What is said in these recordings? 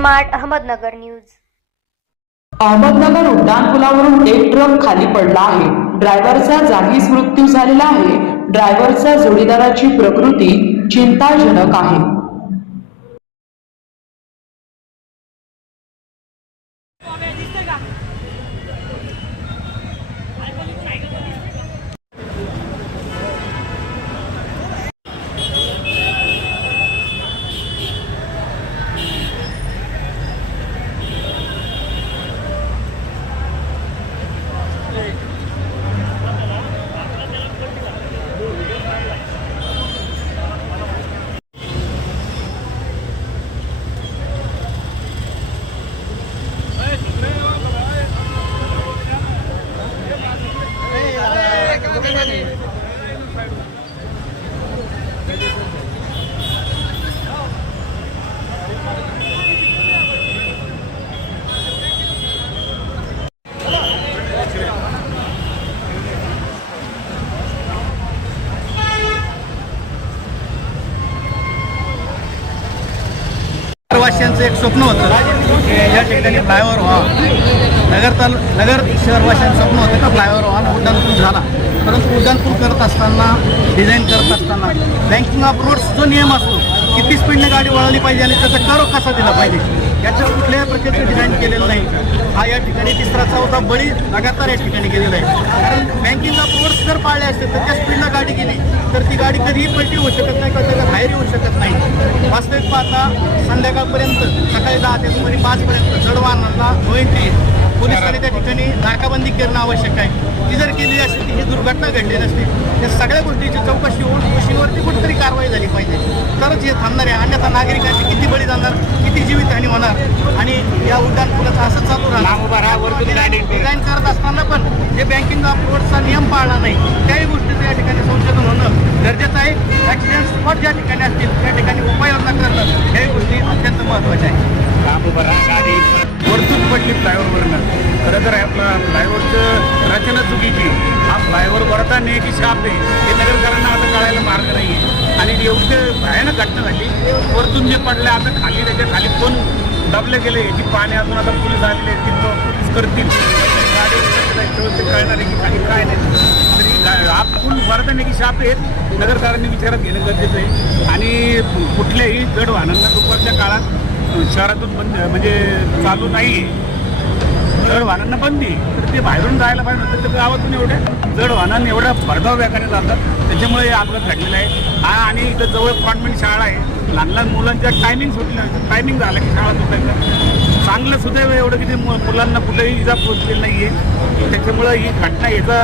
Smart Ahmednagar news. Ahmednagar उड्डाण पुलावरून एक ट्रक खाली पडला आहे. ड्रायव्हरचा जागीच मृत्यू झालेला आहे. ड्रायव्हरच्या जोडीदाराची प्रकृती चिंताजनक आहे. शहरवासियांचं एक स्वप्न होतं. की या ठिकाणी फ्लायओव्हर व्हा. नगर ताल नगर शहरवासियांचं स्वप्न होतं का फ्लायओव्हर व्हा उड्डाणपूल झाला. परंतु उड्डाणपूल करत असताना डिझाईन करत असताना बँकिंग ऑफ रोड्स जो नियम असतो किती स्पीडने गाडी वळवली पाहिजे आणि त्याचा कर कसा दिला पाहिजे? याच्यावर कुठल्याही प्रकारचं डिझाईन केलेलं नाही. हा या ठिकाणी तिसरा चौथा बळी लगातार या ठिकाणी गेलेला आहे. कारण बँकिंगचा ऑफ जर पाळले असते तर त्या स्पीडनं गाडी गेली तर ती गाडी कधीही पलटी होऊ शकत नाही किंवा त्याच्या बाहेर येऊ शकत नाही. वास्तविक पाहता संध्याकाळपर्यंत सकाळी दहा ते दुपारी पाचपर्यंत जड वाहनांना नो पोलिसांनी त्या ठिकाणी नाकाबंदी करणं आवश्यक आहे. ती जर केली असती ती ही दुर्घटना घडली नसती या सगळ्या गोष्टीची चौकशी होऊन दोषींवरती कुठेतरी कारवाई झाली पाहिजे. तरच हे थांबणार आहे. अन्यथा नागरिकांची किती बळी जाणार किती जीवितहानी होणार? आणि या उड्डाण पुलाचं असं चालू राहणार. डिझाईन करत असताना पण जे बँकिंग ऑफ रोडचा नियम पाळला नाही. त्याही गोष्टीचं या ठिकाणी संशोधन होणं गरजेचं आहे. ॲक्सिडेंट स्पॉट ज्या ठिकाणी असतील त्या ठिकाणी उपाययोजना करणं ह्याही गोष्टी अत्यंत महत्त्वाच्या आहेत. वरतून पडली फ्लायओव्हरवरनं खरं तर आपला फ्लायओव्हरचं रचना चुकीची. हा फ्लायओव्हर वरता की शाप आहे हे नगरकरांना आता कळायला मार्ग नाही. आहे एवढे भयानक घटना झाली. वरतून जे पडले आता खाली त्याच्याखाली कोण दबले गेले? याची पाणी अजून आता पोलीस आलेले की पोलीस करतील. गाडी ते कळणार आहे की खाली काय नाही. तरी आपण वरता की शाप आहेत. नगरकरांनी विचारात घेणं गरजेचं आहे. आणि कुठल्याही जड वाहनांना दुपारच्या काळात शहरातून बंद म्हणजे चालू नाही आहे जड वाहनांना बंदी तर ते बाहेरून जायला पाहिजे नंतर ते गावातून एवढे जड वाहनांना एवढ्या भरधाव व्याकाने जातात. त्याच्यामुळे हे अपघात घडलेला आहे. हा आणि इथं जवळ कॉन्व्हेंट शाळा आहे. लहान लहान मुलांच्या टायमिंग सुटल्या टायमिंग झाला की शाळा सुटायचं. चांगलं सुद्धा एवढं की ते मु- मुलांना कुठेही इजा पोचलेली नाही आहे त्याच्यामुळं ही घटना याचा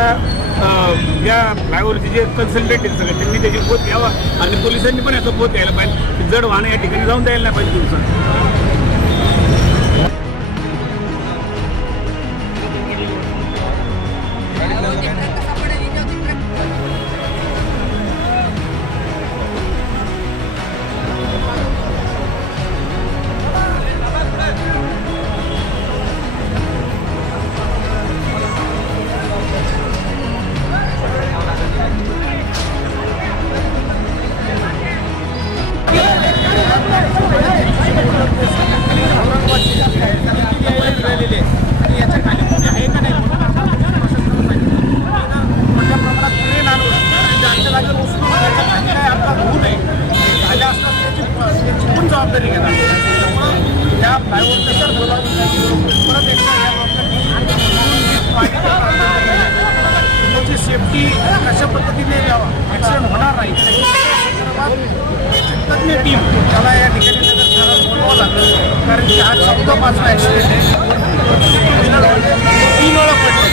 या फ्लायओव्हरचे जे कन्सल्टेंट आहेत सगळे त्यांनी त्याची बोध घ्यावा. आणि पोलिसांनी पण याचा बोध घ्यायला पाहिजे. जड वाहनं या ठिकाणी जाऊन द्यायला नाही पाहिजे तुमचं टीम त्याला या ठिकाणी চার শব্দ পাঁচ তিন ওরা পড়ছে